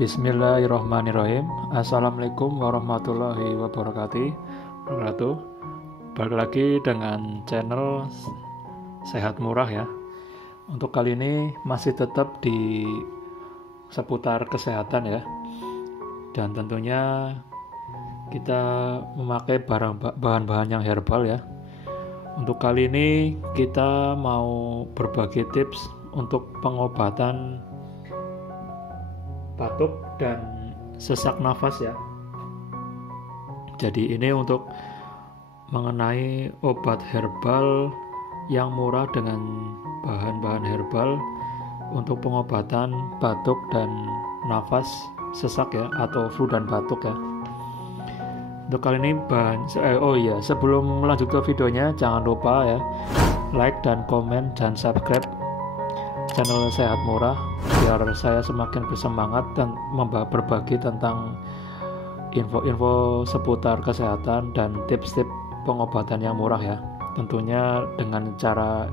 Bismillahirrahmanirrahim. Assalamualaikum warahmatullahi wabarakatuh. Balik lagi dengan channel Sehat Murah ya. Untuk kali ini masih tetap di seputar kesehatan ya. Dan tentunya kita memakai bahan-bahan yang herbal ya. Untuk kali ini kita mau berbagi tips untuk pengobatan batuk dan sesak nafas ya. Jadi ini untuk mengenai obat herbal yang murah dengan bahan-bahan herbal untuk pengobatan batuk dan nafas sesak ya, atau flu dan batuk ya. Untuk kali ini sebelum melanjut ke videonya, jangan lupa ya like dan komen dan subscribe channel Sehat Murah biar saya semakin bersemangat dan berbagi tentang info-info seputar kesehatan dan tips-tips pengobatan yang murah ya, tentunya dengan cara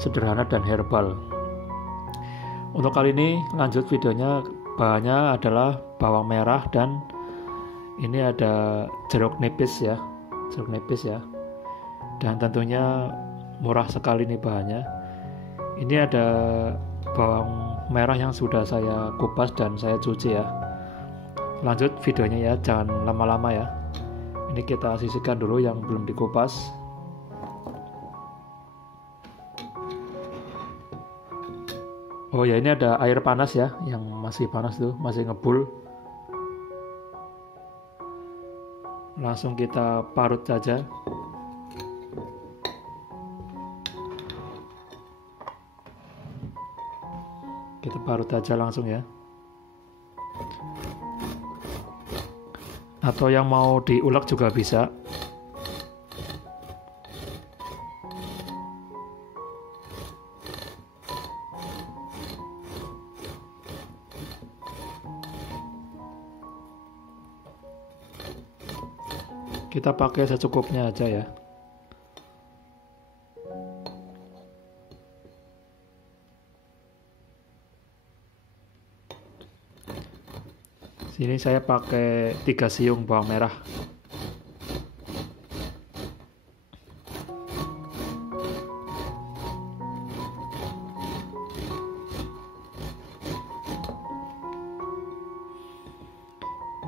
sederhana dan herbal. Untuk kali ini lanjut videonya, bahannya adalah bawang merah dan ini ada jeruk nipis ya, dan tentunya murah sekali nih bahannya. Ini ada bawang merah yang sudah saya kupas dan saya cuci ya. Lanjut videonya ya, jangan lama-lama ya. Ini kita sisihkan dulu yang belum dikupas. Oh ya, ini ada air panas ya, yang masih panas tuh, masih ngebul. Langsung kita parut saja. Kita parut aja langsung ya. Atau yang mau diulek juga bisa. Kita pakai secukupnya aja ya. Sini saya pakai 3 siung bawang merah.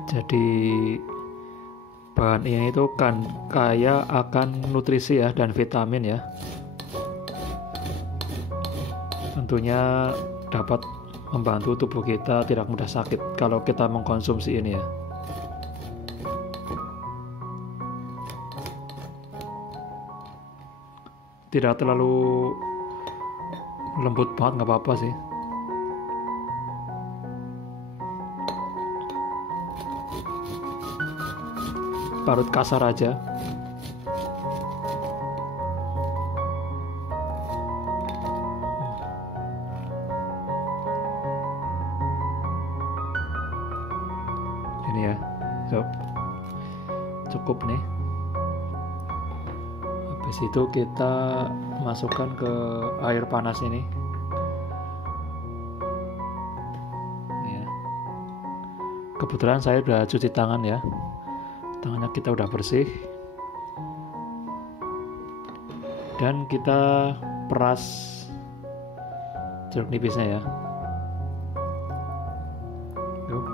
Jadi bahan ini itu kan kaya akan nutrisi ya dan vitamin ya. Tentunya dapat membantu tubuh kita tidak mudah sakit kalau kita mengkonsumsi ini ya. Tidak terlalu lembut banget, nggak apa-apa sih. Parut kasar aja. Ini ya, cukup nih. Habis itu kita masukkan ke air panas ini ya. Kebetulan saya udah cuci tangan ya, tangannya kita udah bersih, dan kita peras jeruk nipisnya ya.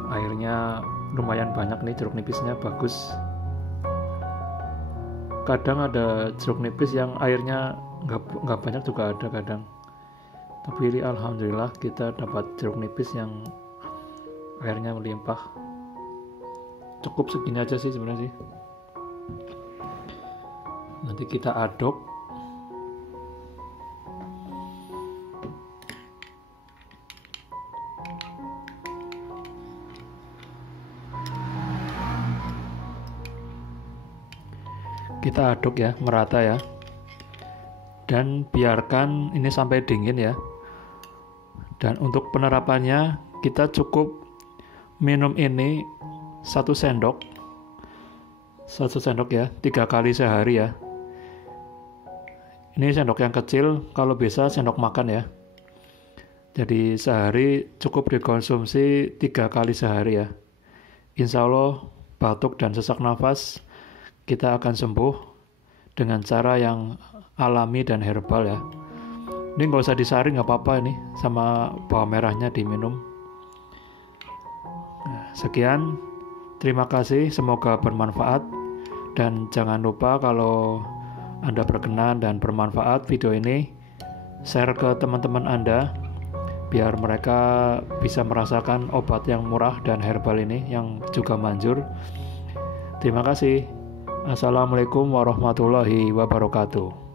Airnya lumayan banyak nih, jeruk nipisnya bagus. Kadang ada jeruk nipis yang airnya nggak banyak juga ada kadang. Tapi ini alhamdulillah kita dapat jeruk nipis yang airnya melimpah. Cukup segini aja sih sebenarnya sih. Nanti kita aduk. Kita aduk ya, merata ya. Dan biarkan ini sampai dingin ya. Dan untuk penerapannya kita cukup minum ini 1 sendok ya, 3 kali sehari ya. Ini sendok yang kecil, kalau bisa sendok makan ya. Jadi sehari cukup dikonsumsi 3 kali sehari ya. Insya Allah batuk dan sesak nafas kita akan sembuh dengan cara yang alami dan herbal ya. Ini nggak usah disaring, nggak apa-apa ini, sama bawang merahnya diminum. Nah, sekian, terima kasih, semoga bermanfaat. Dan jangan lupa kalau Anda berkenan dan bermanfaat video ini, share ke teman-teman Anda biar mereka bisa merasakan obat yang murah dan herbal ini yang juga manjur. Terima kasih. Assalamualaikum warahmatullahi wabarakatuh.